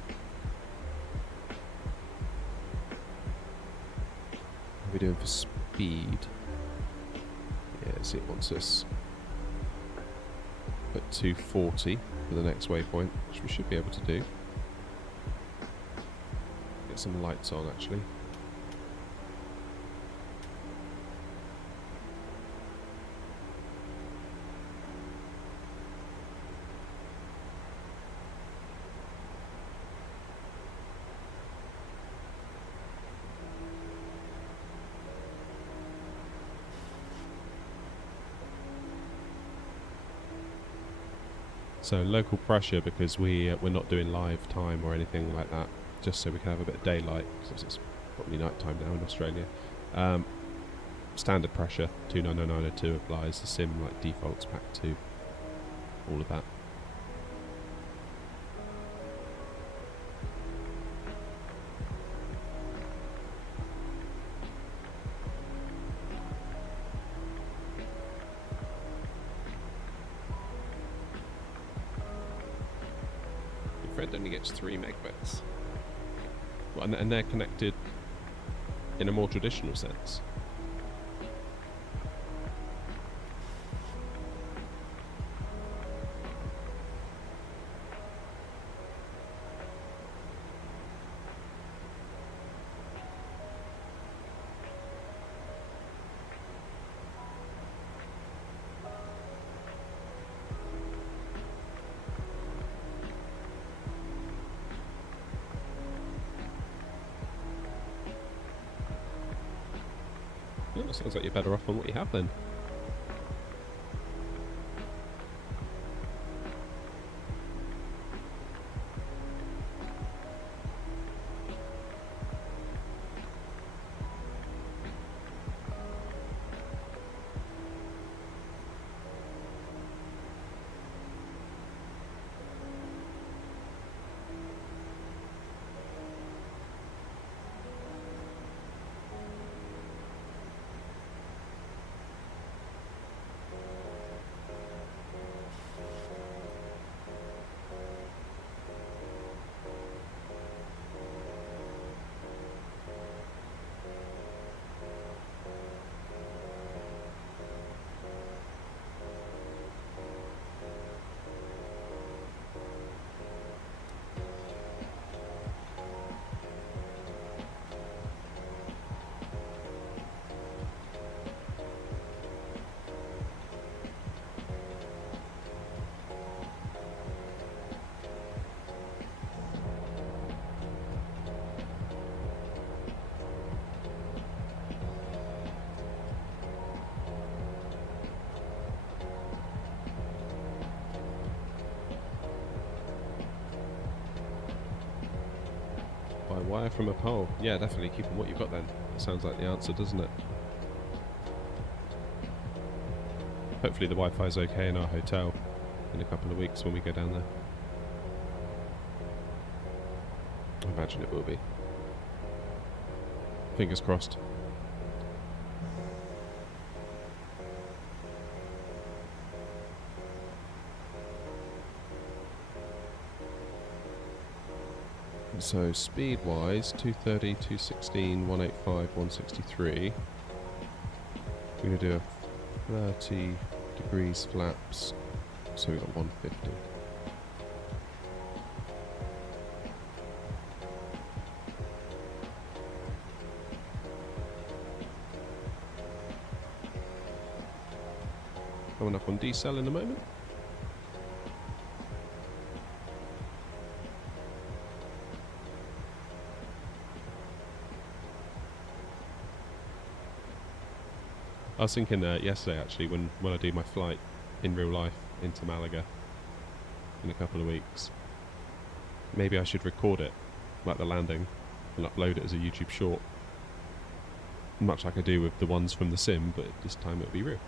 What are we doing for speed? Yeah, see, it wants us at 240 for the next waypoint, which we should be able to do. Get some lights on actually. So local pressure, because we're not doing live time or anything like that, just so we can have a bit of daylight, because it's probably night time now in Australia. Standard pressure 29902 applies. The sim like defaults pack 2, all of that. Friend only gets 3 megabits. Well, and they're connected in a more traditional sense. Oh, sounds like you're better off on what you have then. By wire from a pole. Yeah, definitely keep on what you've got then. That sounds like the answer, doesn't it? Hopefully the Wi-Fi is okay in our hotel in a couple of weeks when we go down there. I imagine it will be. Fingers crossed. So speed-wise, 230, 216, 185, 163. We're going to do a 30 degrees flaps, so we've got 150. Coming up on decel in a moment. I was thinking yesterday actually when I do my flight in real life into Malaga in a couple of weeks, maybe I should record it, like the landing, and upload it as a YouTube short, much like I do with the ones from the sim, but this time it'll be real.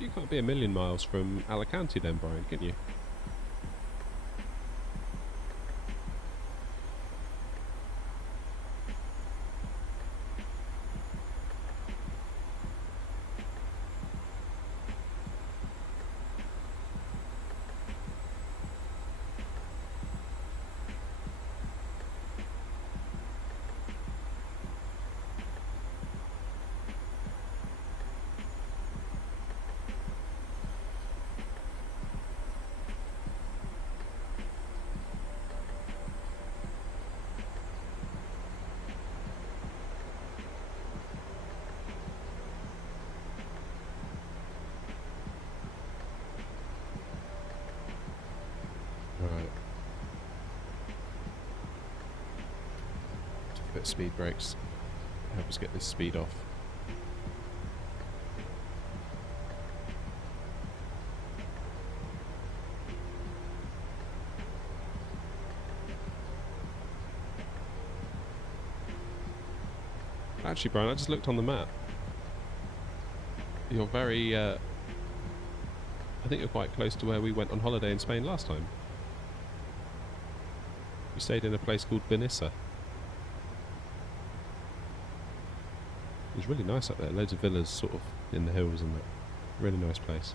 You can't be a million miles from Alicante then, Brian, can you? Right. A bit of speed brakes. Help us get this speed off. Actually, Brian, I just looked on the map. You're very... I think you're quite close to where we went on holiday in Spain last time. We stayed in a place called Benissa. It was really nice up there. Loads of villas sort of in the hills and that. Really nice place.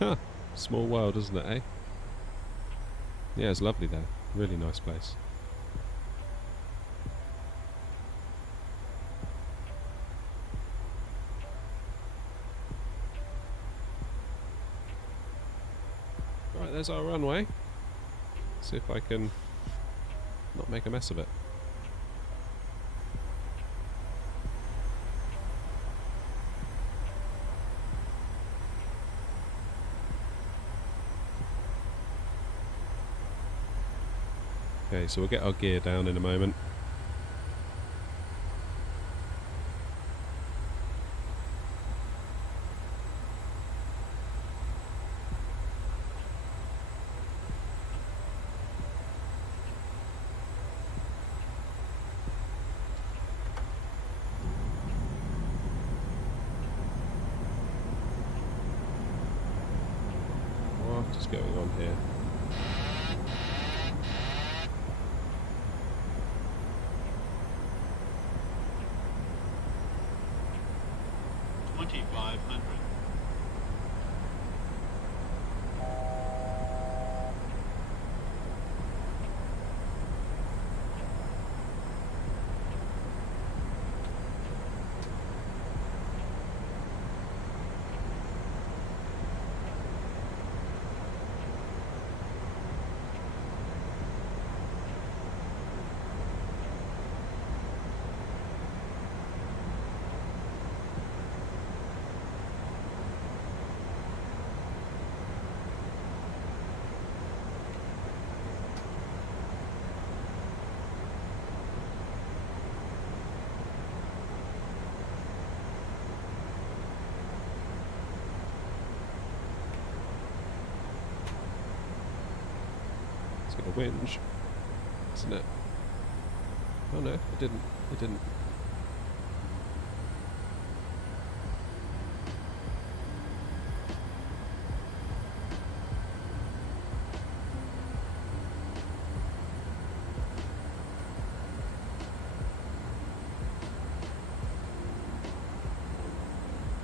Huh. Small world, isn't it, eh? Yeah, it's lovely there. Really nice place. Right, there's our runway. See if I can not make a mess of it. Okay, so we'll get our gear down in a moment. What is going on here? It's got a whinge, isn't it? Oh no, it didn't. It didn't.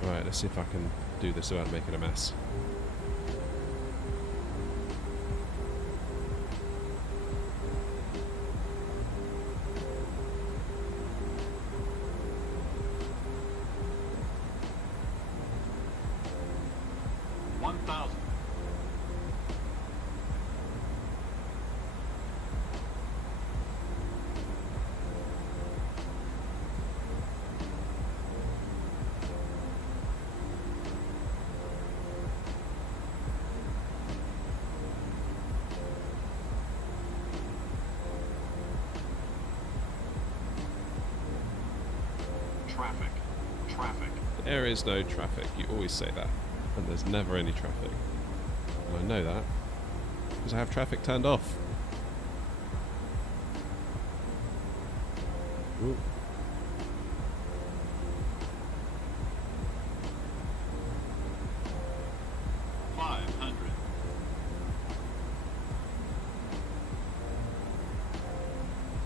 Alright, let's see if I can do this without making a mess. There is no traffic. You always say that. And there's never any traffic. And I know that because I have traffic turned off. Ooh.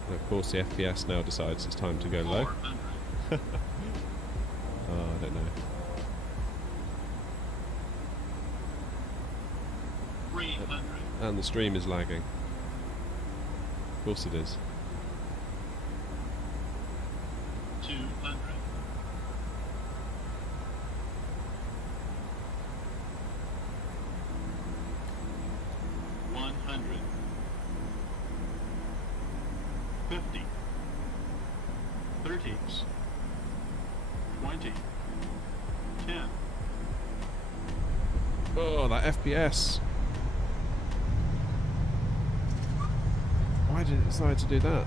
And of course the FPS now decides it's time to go low. Oh, I don't know. 300. And the stream is lagging. Of course it is. 200. 100. 50. 30. 20. 10. Oh, that FPS. Why did it decide to do that?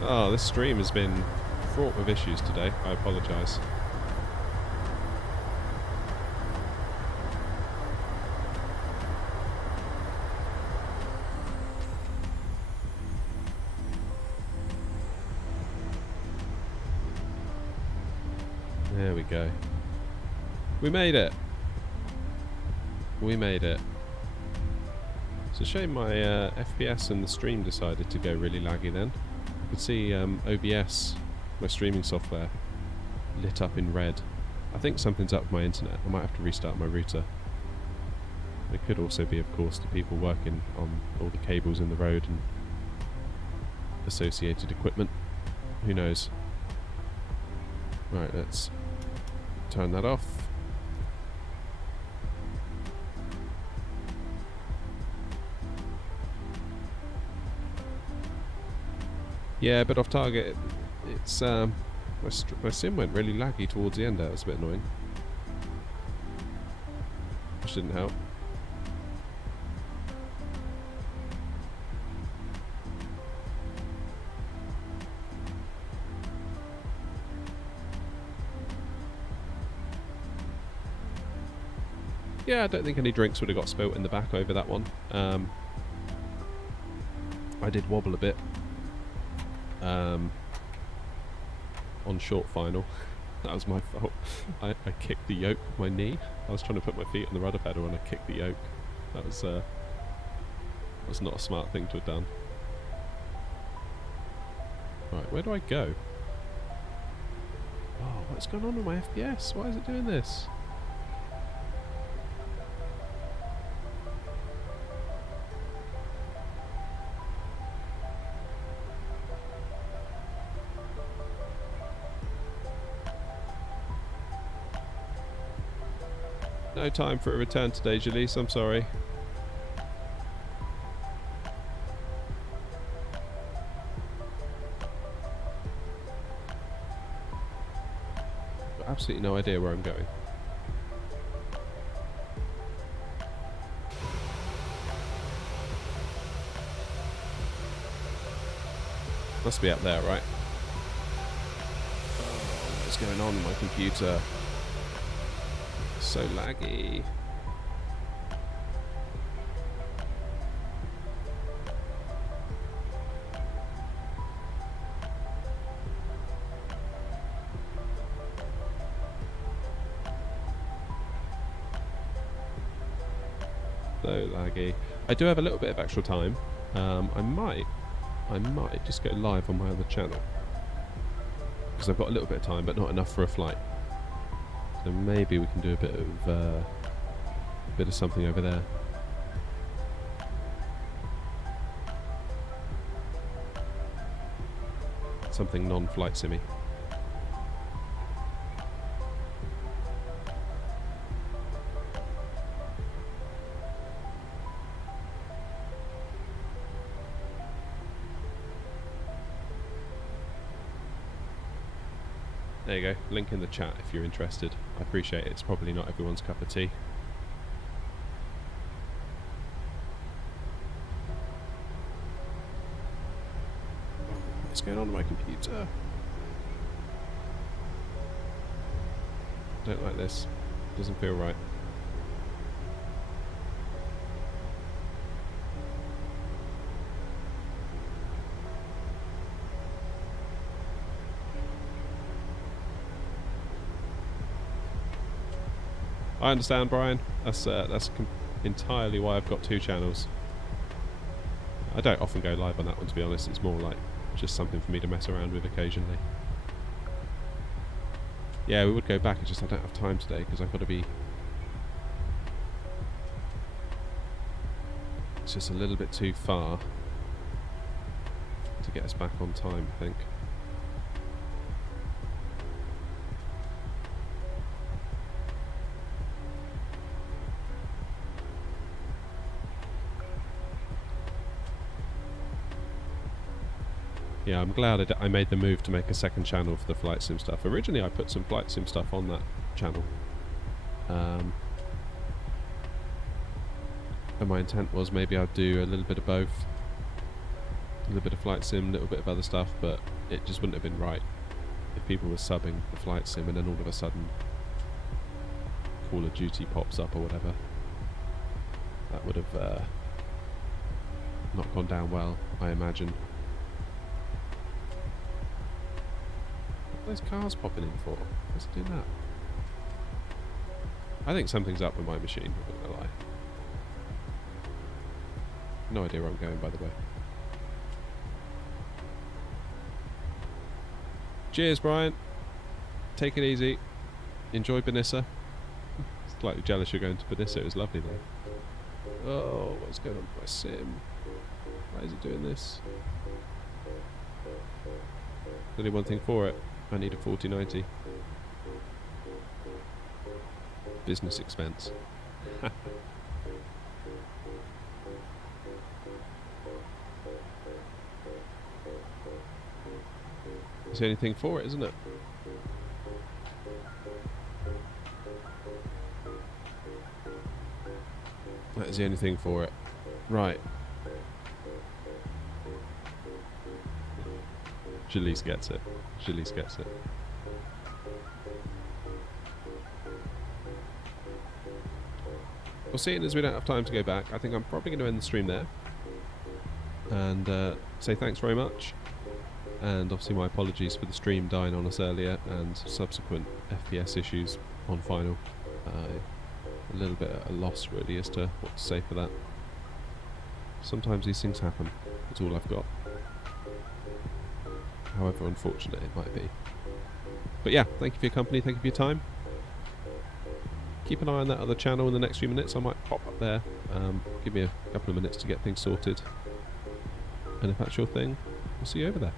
Oh, this stream has been fraught with issues today. I apologise. There we go. We made it. We made it. It's a shame my FPS and the stream decided to go really laggy then. You could see OBS, my streaming software, lit up in red. I think something's up with my internet. I might have to restart my router. It could also be, of course, the people working on all the cables in the road and associated equipment. Who knows? Right, let's turn that off. Yeah, but off target, it's my sim went really laggy towards the end there. It was a bit annoying. which didn't help. Yeah, I don't think any drinks would have got spilt in the back over that one. I did wobble a bit on short final. That was my fault. I kicked the yoke with my knee. I was trying to put my feet on the rudder pedal and I kicked the yoke. That was not a smart thing to have done. Right, where do I go? Oh, what's going on with my FPS? Why is it doing this? No time for a return today, Jalise, I'm sorry. Got absolutely no idea where I'm going. Must be up there, right? Oh, what's going on with my computer? So laggy. So laggy. I do have a little bit of extra time. I might just go live on my other channel because I've got a little bit of time, but not enough for a flight. So maybe we can do a bit of something over there. Something non-flight simmy. There you go, link in the chat if you're interested. I appreciate it, it's probably not everyone's cup of tea. What's going on with my computer? Don't like this, doesn't feel right. I understand, Brian. That's entirely why I've got two channels. I don't often go live on that one, to be honest. It's more like just something for me to mess around with occasionally. Yeah, we would go back. It's just I don't have time today because I've got to be... It's just a little bit too far to get us back on time, I think. Yeah, I'm glad I made the move to make a second channel for the flight sim stuff. Originally I put some flight sim stuff on that channel. And my intent was maybe I'd do a little bit of both. A little bit of flight sim, a little bit of other stuff, but it just wouldn't have been right if people were subbing the flight sim and then all of a sudden Call of Duty pops up or whatever. That would have not gone down well, I imagine. Those cars popping in for? What's it doing that? I think something's up with my machine, I'm not gonna lie. No idea where I'm going, by the way. Cheers, Brian. Take it easy. Enjoy Benissa. Slightly jealous you're going to Benissa, it was lovely there. Oh, what's going on with my sim? Why is it doing this? There's only one thing for it. I need a 4090. Business expense. It's the only thing for it, isn't it? That is the only thing for it. Right. She at least gets it. She at least gets it. Well, seeing as we don't have time to go back, I think I'm probably going to end the stream there. And say thanks very much. And obviously my apologies for the stream dying on us earlier and subsequent FPS issues on final. A little bit at a loss really as to what to say for that. Sometimes these things happen. That's all I've got. However unfortunate it might be. But yeah, thank you for your company, thank you for your time. Keep an eye on that other channel in the next few minutes. I might pop up there. Give me a couple of minutes to get things sorted. And if that's your thing, we'll see you over there.